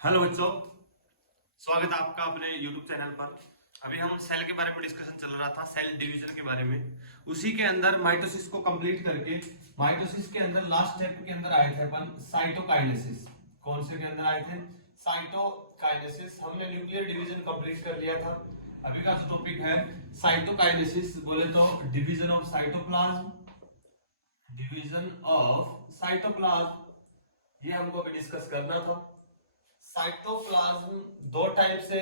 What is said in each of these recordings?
Hello बच्चों, स्वागत है आपका अपने YouTube चैनल पर। अभी हम सेल के बारे में डिस्कशन चल रहा था, सेल डिवीजन के बारे में। उसी के अंदर माइटोसिस को कंप्लीट करके माइटोसिस के अंदर लास्ट स्टेप के अंदर आए थे अपन साइटोकाइनेसिस। कौन से के अंदर आए थे? साइटोकाइनेसिस। हमने न्यूक्लियर डिवीजन कंप्लीट कर लिया था। अभी का जो टॉपिक है साइटोकाइनेसिस, बोले तो division of cytoplasm, division of cytoplasm, ये हमको अभी डिस्कस करना था। साइटोप्लाज्म दो टाइप से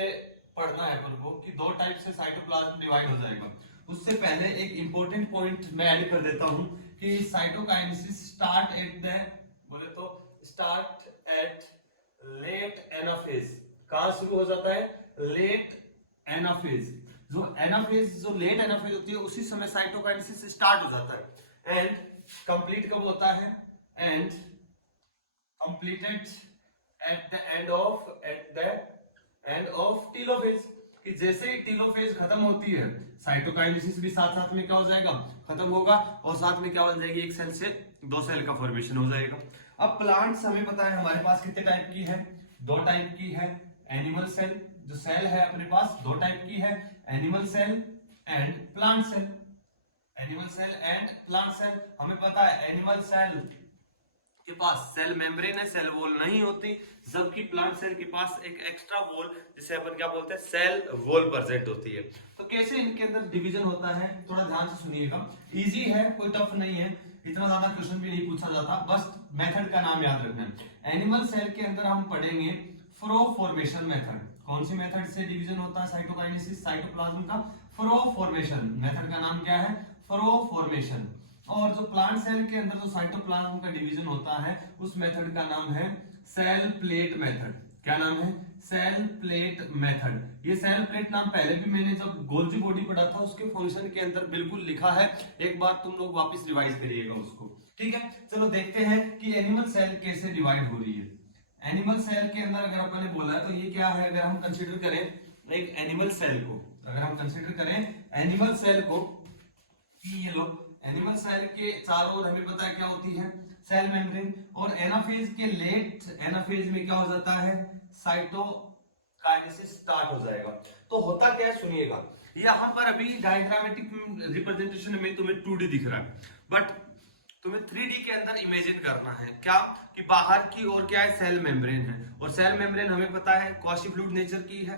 पढ़ना है अपन को कि दो टाइप से साइटोप्लाज्म डिवाइड हो जाएगा। उससे पहले एक इंपॉर्टेंट पॉइंट मैं ऐड कर देता हूं कि साइटोकाइनेसिस स्टार्ट एट द, बोले तो स्टार्ट एट लेट एनाफेज। कहां शुरू हो जाता है? Late anaphase. जो एनाफेज, जो लेट एनाफेज होती है, उसी समय साइटोकाइनेसिस स्टार्ट हो जाता है। एंड कंप्लीट कब होता है? And completed at the end of telophase. कि जैसे ही टीलोफेज खत्म होती है, साइटोकाइनेसिस भी साथ साथ में क्या हो जाएगा? खत्म होगा। और साथ में क्या बन जाएगी? एक सेल से दो सेल का फॉर्मेशन हो जाएगा। अब प्लांट्स हमें पता है हमारे पास कितने टाइप की है? दो टाइप की है। एनिमल सेल, जो सेल है अपने पास दो टाइप की है, animal cell and plant cell. Animal cell and plant cell. हमें पता है एनिमल सेल के पास सेल मेम्ब्रेन है, सेल वॉल नहीं होती, जबकि प्लांट सेल के पास एक एक्स्ट्रा वॉल, जिसे अपन क्या बोलते हैं, सेल वॉल प्रेजेंट होती है। तो कैसे इनके अंदर डिवीजन होता है, थोड़ा ध्यान से सुनिएगा। इजी है, कोई टफ नहीं है, इतना ज्यादा क्वेश्चन भी नहीं पूछा जाता, बस मेथड का नाम याद रखना है। एनिमल सेल के अंदर हम पढ़ेंगे फ्रो फॉर्मेशन मेथड। कौन सी मेथड से डिवीजन होता है साइटोकाइनेसिस, साइटोप्लाज्म का? फ्रो फॉर्मेशन मेथड का नाम क्या है? फ्रो फॉर्मेशन। और जो प्लांट सेल के अंदर जो साइटोप्लाज्म का डिवीजन होता है, उस मेथड का नाम है सेल प्लेट मेथड। क्या नाम है? Cell plate method. ये सेल प्लेट नाम पहले भी मैंने जब गोल्जी बॉडी पढ़ा था, उसके फंक्शन के अंदर बिल्कुल लिखा है। एक बार तुम लोग वापस रिवाइज करिएगा उसको, ठीक है? चलो देखते हैं कि एनिमल सेल कैसे डिवाइड हो रही है। एनिमल सेल के अंदर अगर अपन ने बोला है तो ये क्या है? अगर हम कंसिडर करें एक एनिमल सेल को, अगर हम कंसिडर करें एनिमल सेल को, ये लो, एनिमल सेल के चारों ओर हमें पता है क्या होती है? Cell membrane. और एनाफेज के लेट एनाफेज में क्या हो जाता है? साइटोकाइनेसिस स्टार्ट हो जाएगा। तो होता क्या है सुनिएगा। यहां पर अभी डायग्रामेटिक रिप्रेजेंटेशन में तुम्हें 2D दिख रहा है, बट तुम्हें 3D के अंदर इमेजिन करना है। क्या? कि बाहर की ओर क्या है? सेल मेम्ब्रेन है। और सेल मेम्ब्रेन हमें पता है क्वाशी फ्लूइड नेचर की है।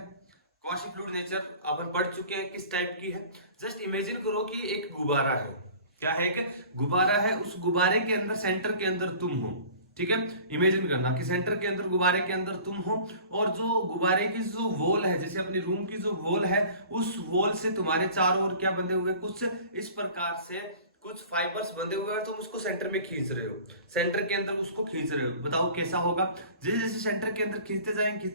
क्वाशी फ्लूइड नेचर अपन पढ़ चुके हैं किस टाइप की है। जस्ट इमेजिन करो कि एक गुब्बारा है। क्या है? एक गुब्बारा है। उस गुब्बारे के अंदर, सेंटर के अंदर तुम हो, ठीक है? इमेजिन करना कि सेंटर के अंदर, गुब्बारे के अंदर तुम हो, और जो गुब्बारे की जो वॉल है, जैसे अपनी रूम की जो वॉल है, उस वॉल से तुम्हारे चारों ओर क्या बंधे हुए? कुछ इस प्रकार से कुछ फाइबर्स बंधे हुए हैं, तुम उसको सेंटर में खींच रहे हो, सेंटर के अंदर उसको खींच रहे हो। बताओ कैसा होगा? जैसे जैसे सेंटर के अंदर खींचते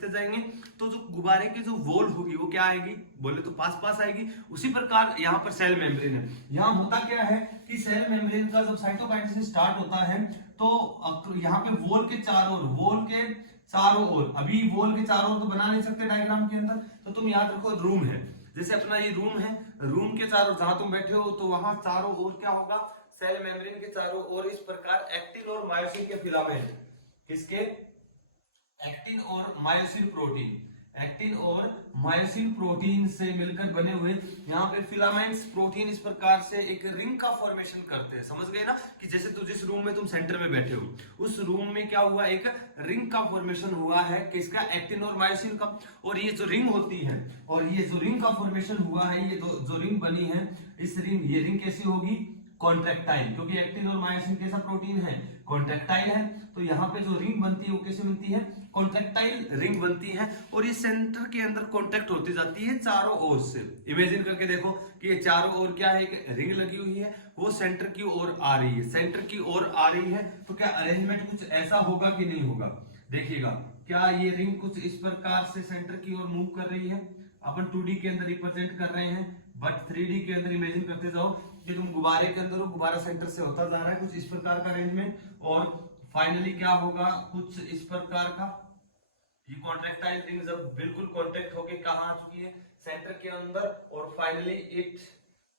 जाएंगे तो जो गुब्बारे की जो वॉल होगी वो क्या आएगी? बोले तो पास पास आएगी। उसी प्रकार यहाँ पर सेल मेम्ब्रेन है। यहाँ होता क्या है कि सेल मेम्ब्रेन का जब साइटोकाइनेसिस स्टार्ट होता है तो यहाँ पे वॉल के चारों ओर, वॉल के चारों ओर, अभी वॉल के चारों ओर तो बना नहीं सकते डायग्राम के अंदर, तो तुम याद रखो रूम है, जैसे अपना ये रूम है, रूम के चारों, जहां तुम बैठे हो तो वहां चारों ओर क्या होगा? सेल मेम्ब्रेन के चारों ओर इस प्रकार एक्टिन और मायोसिन के फिलामेंट, किसके? एक्टिन और मायोसिन प्रोटीन, एक्टिन और मायोसिन प्रोटीन से मिलकर बने हुए यहाँ पे फिलामेंट्स प्रोटीन इस प्रकार से एक रिंग का फॉर्मेशन करते हैं। समझ गए ना? कि जैसे तो जिस रूम में तुम सेंटर में बैठे हो, उस रूम में क्या हुआ? एक रिंग का फॉर्मेशन हुआ है, किसका? एक्टिन और मायोसिन का। और ये जो रिंग होती है, और ये जो रिंग का फॉर्मेशन हुआ है, ये जो रिंग बनी है, इस रिंग, ये रिंग कैसी होगी? कॉन्ट्रेक्टाइल, क्योंकि एक्टिन और मायोसिन कैसा प्रोटीन है? कॉन्ट्रेक्टाइल है। तो यहाँ पे जो रिंग बनती है वो कैसे बनती है? कॉन्ट्रेक्टाइल रिंग बनती है। और ये सेंटर के अंदर कॉन्टेक्ट होती जाती है चारों ओर से। इमेजिन करके देखो कि ये चारों ओर क्या है? एक रिंग लगी हुई है, वो सेंटर की ओर आ रही है, सेंटर की ओर आ रही है। तो क्या अरेंजमेंट कुछ ऐसा होगा कि नहीं होगा? देखिएगा, क्या ये रिंग कुछ इस प्रकार से सेंटर की ओर मूव कर रही है? अपन 2D के अंदर रिप्रेजेंट कर रहे हैं, बट 3D के अंदर इमेजिन करते जाओ कि तुम गुब्बारे के अंदर हो, गुब्बारा सेंटर से होता जा रहा है, कुछ इस प्रकार का अरेंजमेंट, और फाइनली क्या होगा? कुछ इस प्रकार का। ये कॉन्ट्रेक्टाइल रिंग जब बिल्कुल कॉन्टेक्ट होके कहां आ चुकी है? सेंटर के अंदर। और finally it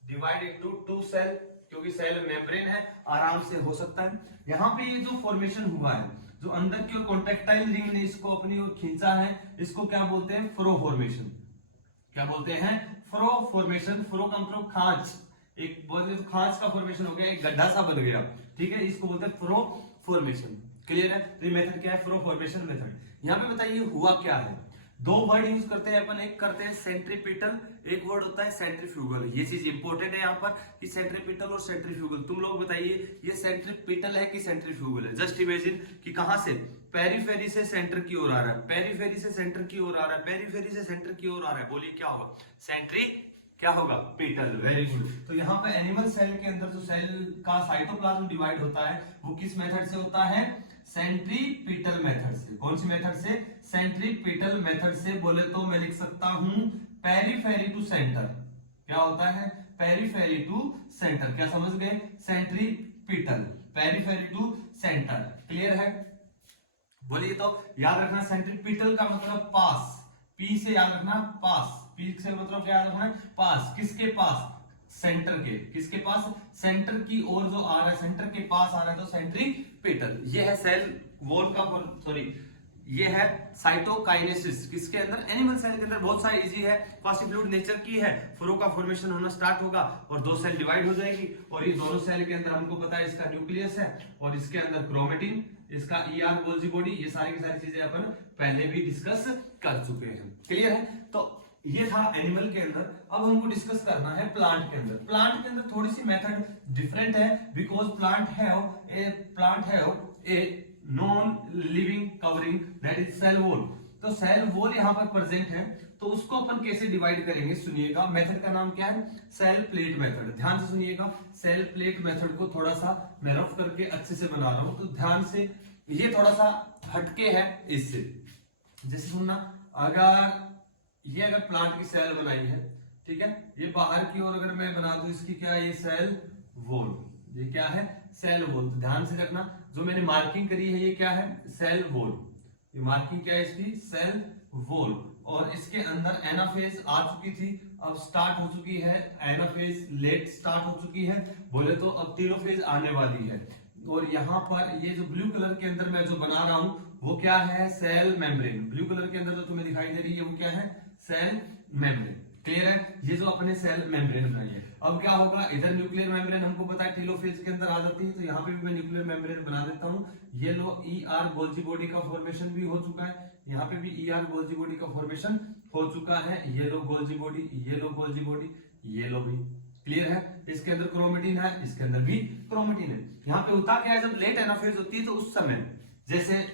divide into two cell, क्योंकि सेल मेम्ब्रेन है, आराम से हो सकता है। यहाँ पे ये जो फॉर्मेशन हुआ है, जो अंदर की ओर कॉन्ट्रेक्टाइल रिंग ने इसको अपनी ओर खींचा है, इसको क्या बोलते हैं? फ्रो फॉर्मेशन। क्या बोलते हैं? फ्रो फॉर्मेशन। फ्रो का मतलब खांच, एक बोलते खांच का फॉर्मेशन हो गया, एक गड्ढा सा बन गया, ठीक है, इसको बोलते हैं फ्रो फॉर्मेशन। क्लियर है? तो ये मेथड क्या है? फ्रो फॉर्मेशन मेथड। यहाँ पे बताइए हुआ क्या है। दो वर्ड यूज करते हैं अपन, एक करते हैं सेंट्रीपिटल, एक वर्ड होता है सेंट्रीफ्यूगल। ये चीज इंपॉर्टेंट है यहाँ पर कि सेंट्रीपिटल और सेंट्रीफ्यूगल। तुम लोग बताइए ये सेंट्रीपिटल है कि सेंट्रीफ्यूगल है? जस्ट इमेजिन कि कहां से? पेरीफेरी से सेंटर की ओर आ रहा है, पेरीफेरी से सेंटर की ओर आ रहा है, पेरीफेरी से सेंटर की ओर आ रहा है। बोलिए क्या होगा? सेंट्री क्या होगा? पिटल। Very good. तो यहाँ पे एनिमल सेल के अंदर जो सेल का साइटोप्लाज्म डिवाइड होता है वो किस मेथड से होता है? सेंट्रीपिटल मेथड से। कौन सी मेथड से? सेंट्रीपिटल मेथड से। बोले तो मैं लिख सकता हूं पेरीफेरी टू सेंटर। क्या होता है? Periphery to centre. क्या समझ गए? Centripetal, periphery to centre. Clear है? बोलिए तो याद रखना सेंट्रीपिटल का मतलब पास, पी से याद रखना पास, पी से मतलब क्या याद रखना? पास। किसके पास? सेंटर के। किसके पास? सेंटर की ओर जो आ रहा है, सेंटर के पास आ रहा है तो सेंट्रीपिटल। ये है सेल वॉल का, सॉरी ये है साइटोकाइनेसिस। किसके अंदर? एनिमल सेल के अंदर। बहुत सारी इजी है, क्वासी फ्लूइड नेचर की है। फ्लो का फॉर्मेशन होना स्टार्ट होगा और दो सेल डिवाइड हो जाएगी और ये दोनों सेल के अंदर हमको पता है इसका न्यूक्लियस है और इसके अंदर क्रोमेटिन, इसका ईआर गोल्जी बॉडी। ये सारी की सारी चीजें अपन पहले भी डिस्कस कर चुके हैं। क्लियर है? तो ये था एनिमल के अंदर। अब हमको डिस्कस करना है प्लांट के अंदर। प्लांट के अंदर थोड़ी सी मेथड डिफरेंट है because plant have a non living covering that is cell wall. तो सेल वॉल यहाँ पर प्रेजेंट है, तो उसको अपन कैसे डिवाइड करेंगे? सुनिएगा। मेथड का नाम क्या है? Cell plate method. ध्यान से सुनिएगा। सेल प्लेट मेथड को थोड़ा सा मैं रफ करके अच्छे से बना रहा हूं, तो ध्यान से। ये थोड़ा सा हटके है इससे। जैसे सुनना, अगर प्लांट की सेल बनाई है, ठीक है, ये बाहर की ओर अगर मैं बना दूं इसकी, क्या है? ये सेल वॉल। ये क्या है? Cell wall. तो ध्यान से रखना, जो मैंने मार्किंग करी है ये क्या है? Cell wall. ये मार्किंग क्या है इसकी? Cell wall. और इसके अंदर एनाफेज आ चुकी थी, अब स्टार्ट हो चुकी है एनाफेज, लेट स्टार्ट हो चुकी है। बोले तो अब टेलोफेज आने वाली है। और यहाँ पर ये जो ब्लू कलर के अंदर मैं जो बना रहा हूं वो क्या है? Cell membrane. ब्लू कलर के अंदर जो तुम्हें दिखाई दे रही है वो क्या है? Cell membrane. क्लियर है? ये जो अपने सेल मेम्ब्रेन बनाई है। अब क्या होगा? इधर न्यूक्लियर मेम्ब्रेन हमको पता है टेलोफेज के अंदर आ जाती है, तो यहाँ पे भी मैं न्यूक्लियर मेम्ब्रेन बना देता हूँ। ये लो ईआर गोल्जी बॉडी का फॉर्मेशन भी हो चुका है, यहाँ पे भी ईआर गोल्जी बॉडी का फॉर्मेशन हो चुका है। ये लो गोल्जी बॉडी, ये लो गोल्जी बॉडी, ये लो भी। क्लियर है? इसके अंदर क्रोमेटिन है, इसके अंदर भी क्रोमेटिन है। यहाँ पे होता क्या है? जब लेट एनाफेज होती है तो उस समय जैसे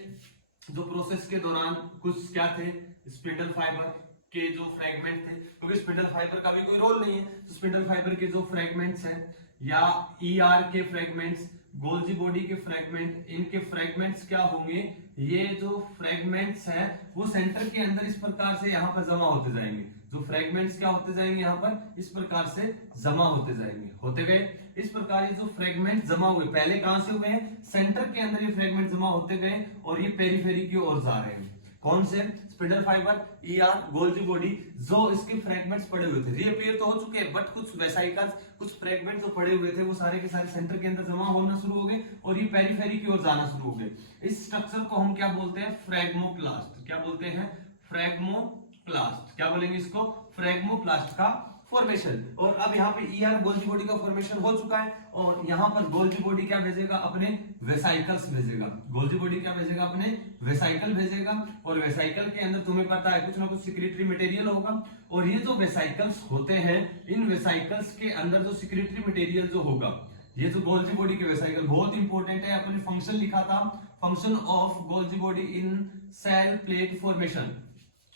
जो प्रोसेस के दौरान कुछ क्या थे? स्पिंडल फाइबर के जो फ्रैगमेंट थे, क्योंकि स्पिंडल फाइबर का भी कोई रोल नहीं है, तो स्पिंडल फाइबर के जो फ्रैगमेंट्स हैं या ईआर के फ्रैगमेंट्स, गोल्जी बॉडी के फ्रैगमेंट, इनके फ्रैगमेंट्स क्या होंगे? ये जो फ्रैगमेंट्स हैं वो सेंटर के अंदर इस प्रकार से यहाँ पर जमा होते जाएंगे। जो फ्रैगमेंट्स क्या होते जाएंगे? यहाँ पर इस प्रकार से जमा होते जाएंगे, होते गए। इस प्रकार ये जो फ्रैगमेंट जमा हुए, पहले कहां से हुए हैं? सेंटर के अंदर ये फ्रैगमेंट जमा होते गए और ये पेरीफेरी की ओर जा रहे हैं। कौन से? Spindle fibre, ER, Golgi body. जो इसके फ्रैगमेंट्स पड़े हुए थे रीअपीयर तो हो चुके हैं, बट कुछ वेसाइकल्स, कुछ फ्रैगमेंट जो पड़े हुए थे वो सारे के सारे सेंटर के अंदर जमा होना शुरू हो गए और ये पेरीफेरी की ओर जाना शुरू हो गए। इस स्ट्रक्चर को हम क्या बोलते हैं? फ्रैगमोप्लास्ट। क्या बोलते हैं? फ्रैगमोप्लास्ट। क्या बोलेंगे इसको? फ्रैगमोप्लास्ट का फॉर्मेशन। और अब यहाँ पे ईआर गोल्जी बॉडी का फॉर्मेशन हो चुका है और यहाँ पर गोल्जी बॉडी क्या भेजेगा? अपने वेसाइकल्स भेजेगा। गोल्जी बॉडी क्या भेजेगा? अपने वेसाइकल भेजेगा। और वेसाइकल के अंदर तुम्हें पता है कुछ ना कुछ सिक्रेटरी मटेरियल होगा और ये जो वेसाइकल्स होते हैं, इन वेसाइकल्स के अंदर जो सिक्रेटरी मटेरियल जो होगा, ये जो गोल्जी बॉडी के वेसाइकल बहुत इंपॉर्टेंट है। अपने फंक्शन लिखा था, function of Golgi body in cell plate formation.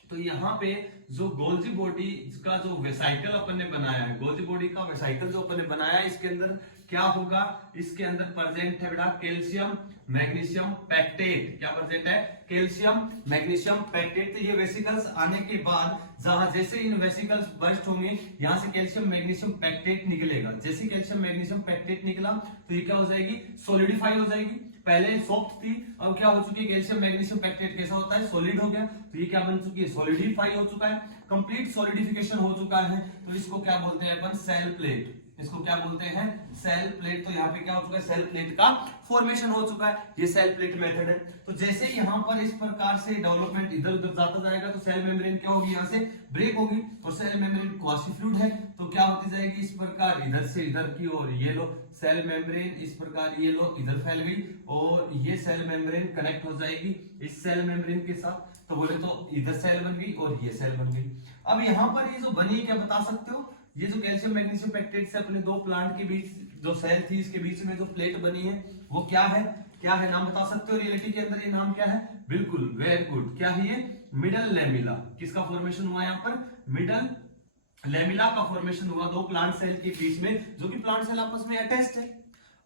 तो यहाँ पे जो गोल्जी बॉडी का जो वेसाइकल अपन ने बनाया है, गोल्जी बॉडी का वेसाइकल जो अपन ने बनाया है, इसके अंदर क्या होगा? इसके अंदर प्रेजेंट है बेटा कैल्शियम मैग्नीशियम पैक्टेट। क्या प्रेजेंट है? Calcium magnesium pectate. तो ये वेसिकल्स आने के बाद जहां जैसे इन वेसिकल्स बर्स्ट होंगे, यहाँ से कैल्शियम मैग्नीशियम पैक्टेट निकलेगा। जैसे कैल्शियम मैग्नीशियम पैक्टेट निकला तो ये क्या हो जाएगी? सॉलिडिफाई हो जाएगी। पहले सॉफ्ट थी, अब क्या हो चुकी है? कैल्शियम मैग्नीशियम पैक्टेट कैसा होता है? सॉलिड हो गया। तो ये क्या बन चुकी है? सॉलिडिफाई हो चुका है, कंप्लीट सॉलिडिफिकेशन हो चुका है। तो इसको क्या बोलते हैं अपन? Cell plate. इसको क्या बोलते हैं, सेल प्लेट। तो यहाँ पे क्या हो चुका है, सेल प्लेट का फॉर्मेशन हो चुका है, ये सेल प्लेट मेथड है। तो जैसे यहाँ पर इस प्रकार से डेवलपमेंट इधर उधर जाता जाएगा तो सेल मेम्ब्रेन क्या होगी, यहाँ से ब्रेक होगी, और सेल मेम्ब्रेन क्वासी फ्लूइड है तो क्या होती जाएगी इस प्रकार इधर से इधर की ओर, ये लो सेल मेम्ब्रेन इस प्रकार, ये लो इधर फैल गई और ये सेल मेम्ब्रेन कनेक्ट हो जाएगी इस सेल मेम्ब्रेन के साथ। तो बोले तो इधर सेल बन गई और ये सेल बन गई। अब यहाँ पर ये जो बनी क्या बता सकते हो, ये जो कैल्शियम मैग्नीशियम पेक्टेट से अपने दो प्लांट के बीच जो सेल थी इसके बीच में जो प्लेट बनी है वो क्या है, क्या है नाम बता सकते हो रियलिटी के अंदर, ये नाम क्या है, बिल्कुल वेरी गुड, क्या है ये, मिडल लेमिला। किसका फॉर्मेशन हुआ यहाँ पर, मिडल लेमिला का फॉर्मेशन हुआ दो प्लांट सेल के बीच में, जो कि प्लांट सेल आपस में अटैच्ड है।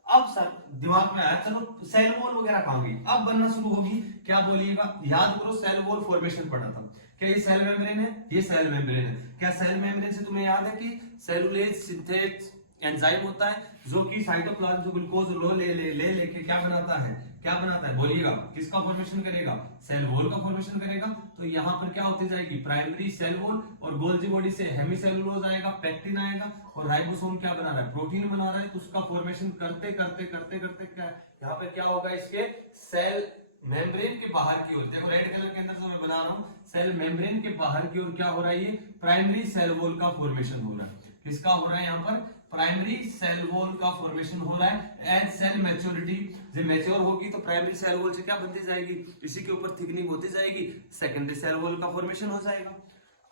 अब सर दिमाग में आया चलो सेल वॉल वगैरह कहां गई, अब बनना शुरू होगी, क्या बोलिएगा, याद करो सेल वॉल फॉर्मेशन पढ़ा था, क्या ये सेल मेम्ब्रेन है, ये सेल मेम्ब्रेन है। क्या सेल मेम्ब्रेन से तुम्हें याद है कि सेलुलेज सिंथेज एंजाइम होता है जो कि साइटोप्लाज्म जो ग्लूकोज लो ले लेके क्या बनाता है, क्या बनाता है बोलिएगा, किसका फॉर्मेशन करेगा, सेल वॉल का फॉर्मेशन करेगा। तो यहाँ पर क्या होती जाएगी, प्राइमरी सेल वॉल, और गोल्जी बॉडी से हेमीसेलुलोज आएगा, पेक्टिन आएगा, और राइबोसोम क्या बना रहा है, प्रोटीन बना रहा है। तो उसका फॉर्मेशन करते करते करते करते क्या यहाँ पे क्या होगा, इसके सेल मेम्ब्रेन के बाहर की ओर, देखो रेड कलर के अंदर जो मैं बना रहा हूँ, सेल मेम्ब्रेन के बाहर की ओर क्या हो रहा है, ये प्राइमरी सेल वॉल का फॉर्मेशन हो रहा है। किसका हो रहा है यहाँ पर, प्राइमरी सेल वॉल का फॉर्मेशन हो रहा है। एज सेल मैच्योरिटी, जब मैच्योर होगी तो प्राइमरी सेल वॉल से क्या बनती जाएगी, इसी के ऊपर थिकनिंग होती जाएगी, सेकेंडरी सेल वॉल का फॉर्मेशन हो जाएगा।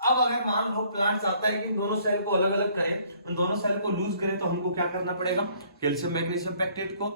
अब अगर मान लो प्लांट चाहता है कि इन दोनों सेल को अलग अलग करें, उन दोनों सेल को लूज करें, तो हमको क्या करना पड़ेगा, कैल्शियम मैग्नीशियम पेक्टेट को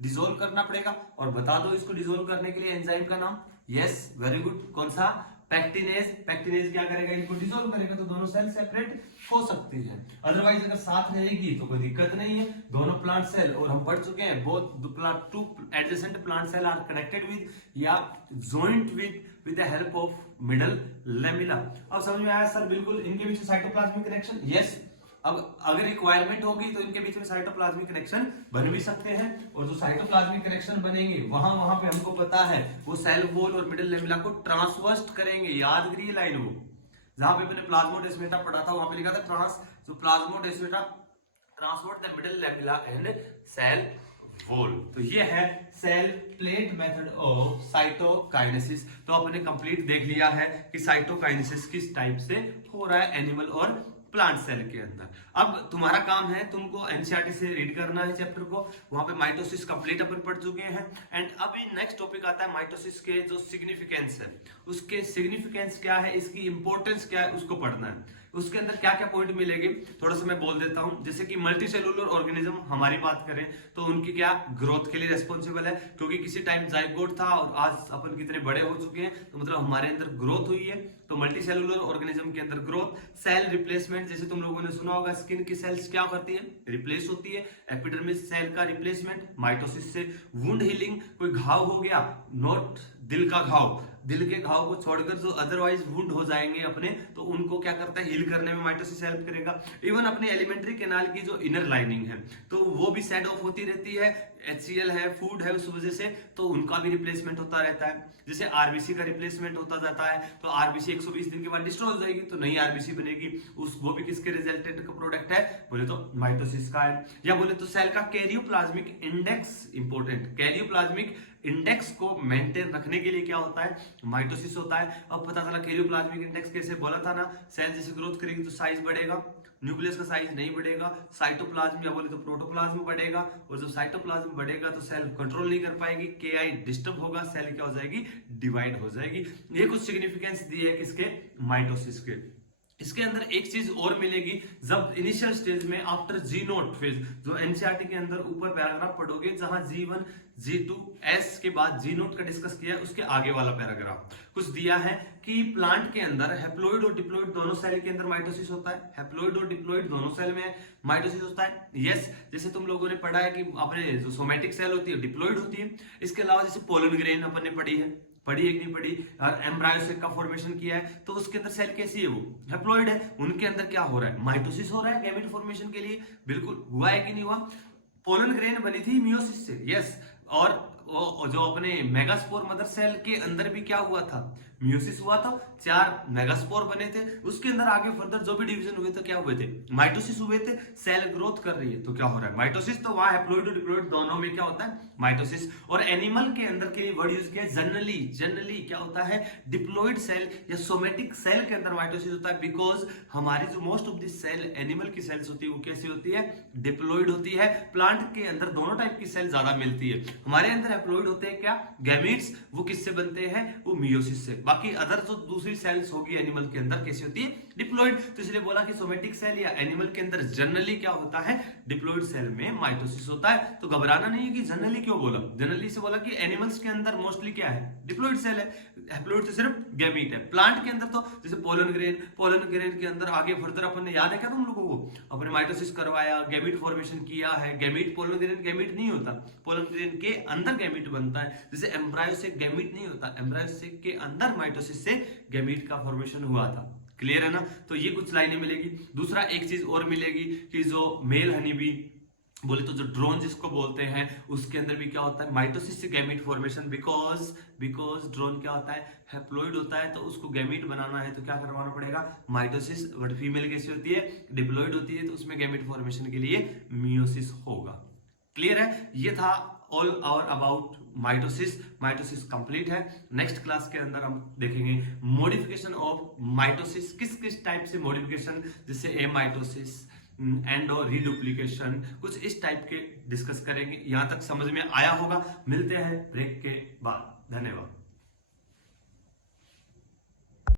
डिसोल्व करना पड़ेगा। और बता दो इसको डिसोल्व करने के लिए एंजाइम का नाम, यस वेरी गुड, कौन सा, पैक्टिनेज। पैक्टिनेज क्या करेगा, इनको डिसोल्व करेगा, तो दोनों सेल सेपरेट हो सकती है। अदरवाइज अगर साथ रहेगी तो कोई दिक्कत नहीं है। दोनों प्लांट सेल, और हम पढ़ चुके हैं both two adjacent plant cell are connected with या joined with the help of middle lamella. अब समझ में आया सर, बिल्कुल इनके बीच में साइटोप्लाज्मिक कनेक्शन, यस। अब अगर रिक्वायरमेंट होगी तो इनके बीच में साइटोप्लाज्मिक कनेक्शन बन भी सकते हैं, और जो साइटोप्लाज्मिक कनेक्शन बनेंगे वहां पे हमको पता है वो सेल वॉल और मिडल लेमिला को ट्रांसवर्स करेंगे। याद करिए लाइन, वो जहां पे मैंने प्लाज्मोडेस्माटा पढ़ा था वहां पे लिखा था plasmodesmata transverse the middle lamella and cell wall. तो ये है cell plate method of cytokinesis. तो आपने कंप्लीट देख लिया है कि साइटोकाइनेसिस किस टाइप से हो रहा है एनिमल और प्लांट सेल के अंदर। अब तुम्हारा काम है, तुमको एनसीईआरटी से रीड करना है चैप्टर को, वहां पे माइटोसिस कंप्लीट अपन पढ़ चुके हैं। एंड अभी नेक्स्ट टॉपिक आता है माइटोसिस के जो सिग्निफिकेंस है, उसके सिग्निफिकेंस क्या है, इसकी इंपॉर्टेंस क्या है, उसको पढ़ना है। उसके अंदर क्या क्या पॉइंट मिलेंगे थोड़ा सा मैं बोल देता हूं। जैसे कि मल्टी सेलुलर ऑर्गेनिज्म हमारी बात करें तो उनकी क्या ग्रोथ के लिए रेस्पॉन्सिबल है, क्योंकि किसी टाइम जाइगोट था और आज अपन कितने बड़े हो चुके हैं, तो मतलब हमारे अंदर ग्रोथ हुई है। तो मल्टी सेलुलर ऑर्गेनिज्म के अंदर ग्रोथ, सेल रिप्लेसमेंट, जैसे तुम लोगों ने सुना होगा स्किन की सेल्स क्या करती है, रिप्लेस होती है। एपिडर्मिस सेल का रिप्लेसमेंट माइटोसिस से। वुंड हीलिंग, कोई घाव हो गया, नॉट दिल का घाव, दिल के घाव को छोड़कर जो अदरवाइज वुंड हो जाएंगे अपने, तो उनको क्या करता है, हील करने में माइटोसिस हेल्प करेगा। इवन अपने एलिमेंट्री कैनाल की जो इनर लाइनिंग है तो वो भी सेट ऑफ होती रहती है, HCl है, फूड है, उस वजह से तो उनका भी रिप्लेसमेंट होता रहता है। जैसे आरबीसी का रिप्लेसमेंट होता जाता है, तो आरबीसी 120 दिन के बाद डिस्ट्रॉय हो जाएगी, तो नई आरबीसी बनेगी, उस वो भी किसके रिजल्टेंट का प्रोडक्ट है, बोले तो माइटोसिस का है। या बोले तो सेल का karyoplasmic index important, karyoplasmic index को मेंटेन रखने के लिए क्या होता है, माइटोसिस होता है। अब पता चला कैरियोप्लाज्मिक इंडेक्स कैसे, बोला था ना, सेल जैसे ग्रोथ करेगी तो साइज बढ़ेगा, न्यूक्लियस का साइज नहीं बढ़ेगा, साइटोप्लाज्म या बोले तो प्रोटोप्लाज्म बढ़ेगा, और जब साइटोप्लाज्म बढ़ेगा तो सेल कंट्रोल नहीं कर पाएगी, केआई डिस्टर्ब होगा, सेल क्या हो जाएगी, डिवाइड हो जाएगी। ये कुछ सिग्निफिकेंस दी है किसके, माइटोसिस के। इसके अंदर एक चीज और मिलेगी, जब इनिशियल स्टेज में आफ्टर जी नोट फेज, जो एनसीईआरटी के अंदर ऊपर पैराग्राफ पढ़ोगे जहां G1 G2 S के बाद जी नोट का डिस्कस किया है, उसके आगे वाला पैराग्राफ कुछ दिया है कि प्लांट के अंदर हैप्लॉइड और डिप्लॉइड दोनों सेल के अंदर माइटोसिस होता है। हैप्लॉइड और डिप्लॉइड दोनों सेल में माइटोसिस होता है, यस। जैसे तुम लोगों ने पढ़ा है कि अपने जो सोमैटिक सेल होती है डिप्लॉइड होती है। इसके अलावा जैसे पोलन ग्रेन अपन ने पढ़ी है, पढ़ी एक नहीं पढ़ी, और एम्ब्रायोसेक का फॉर्मेशन किया है, तो उसके अंदर सेल कैसी है, वो हैप्लॉइड है, उनके अंदर क्या हो रहा है, माइटोसिस हो रहा है गैमेट फॉर्मेशन के लिए। बिल्कुल हुआ है कि नहीं हुआ। पोलन ग्रेन बनी थी मियोसिस से, यस, और जो अपने मेगास्पोर मदर सेल के अंदर भी क्या हुआ था, मियोसिस हुआ था, 4 मेगास्पोर बने थे, उसके अंदर आगे फर्दर जो भी डिवीजन हुए तो क्या हुए थे, माइटोसिस हुए थे। सेल ग्रोथ कर रही है तो क्या हो रहा है, माइटोसिस। तो वहां हैप्लॉइड और डिप्लॉइड दोनों में क्या होता है, माइटोसिस। और एनिमल के अंदर के लिए वर्ड यूज किया जनरली क्या होता है, डिप्लॉइड सेल या सोमेटिक सेल के अंदर माइटोसिस होता है, बिकॉज हमारी जो most of the cell animal की सेल्स होती है वो कैसी होती है, डिप्लॉइड होती है। प्लांट के अंदर दोनों टाइप की सेल ज्यादा मिलती है, हमारे अंदर हैप्लॉइड होते हैं क्या, गैमीट्स, वो किससे बनते हैं, वो मियोसिस से। बाकी अदर जो दूसरी सेल्स होगी एनिमल के अंदर कैसी होती है, डिप्लॉइड। तो इसलिए बोला कि सोमेटिक सेल या एनिमल के अंदर जनरली क्या होता है, डिप्लॉइड सेल में माइटोसिस होता है। तो घबराना नहीं है कि जनरली क्यों बोला, जनरली से बोला कि एनिमल्स के अंदर मोस्टली क्या है, डिप्लॉइड सेल है, हैप्लॉइड तो सिर्फ गैमीट है। प्लांट के अंदर तो जैसे पोलन ग्रेन के अंदर आगे फर्दर अपन ने याद है क्या तुम लोगों को, अपने माइटोसिस करवाया, गैमीट फॉर्मेशन किया है। गैमीट पोलन ग्रेन गैमीट नहीं होता, पोलन ग्रेन के अंदर गैमीट बनता है। जैसे एम्ब्रायो से गैमीट नहीं होता, एम्ब्रायो से के अंदर माइटोसिस से गैमीट का फॉर्मेशन हुआ था। क्लियर है ना। तो ये कुछ लाइनें मिलेगी। दूसरा एक चीज और मिलेगी कि जो मेल हनी बी बोले तो जो ड्रोन जिसको बोलते हैं उसके अंदर भी क्या होता है, माइटोसिस से गैमीट फॉर्मेशन। बिकॉज ड्रोन क्या होता है, हैप्लॉइड होता है, तो उसको गैमीट बनाना है तो क्या करवाना पड़ेगा, माइटोसिस। बट फीमेल कैसी होती है, डिप्लॉइड होती है, तो उसमें गैमीट फॉर्मेशन के लिए मियोसिस होगा। क्लियर है। ये था all our about mitosis complete है। नेक्स्ट क्लास के अंदर हम देखेंगे मॉडिफिकेशन ऑफ माइटोसिस, किस किस टाइप से मॉडिफिकेशन, जैसे एमाइटोसिस, एंडो रिडुप्लीकेशन, कुछ इस टाइप के डिस्कस करेंगे। यहां तक समझ में आया होगा। मिलते हैं ब्रेक के बाद। धन्यवाद।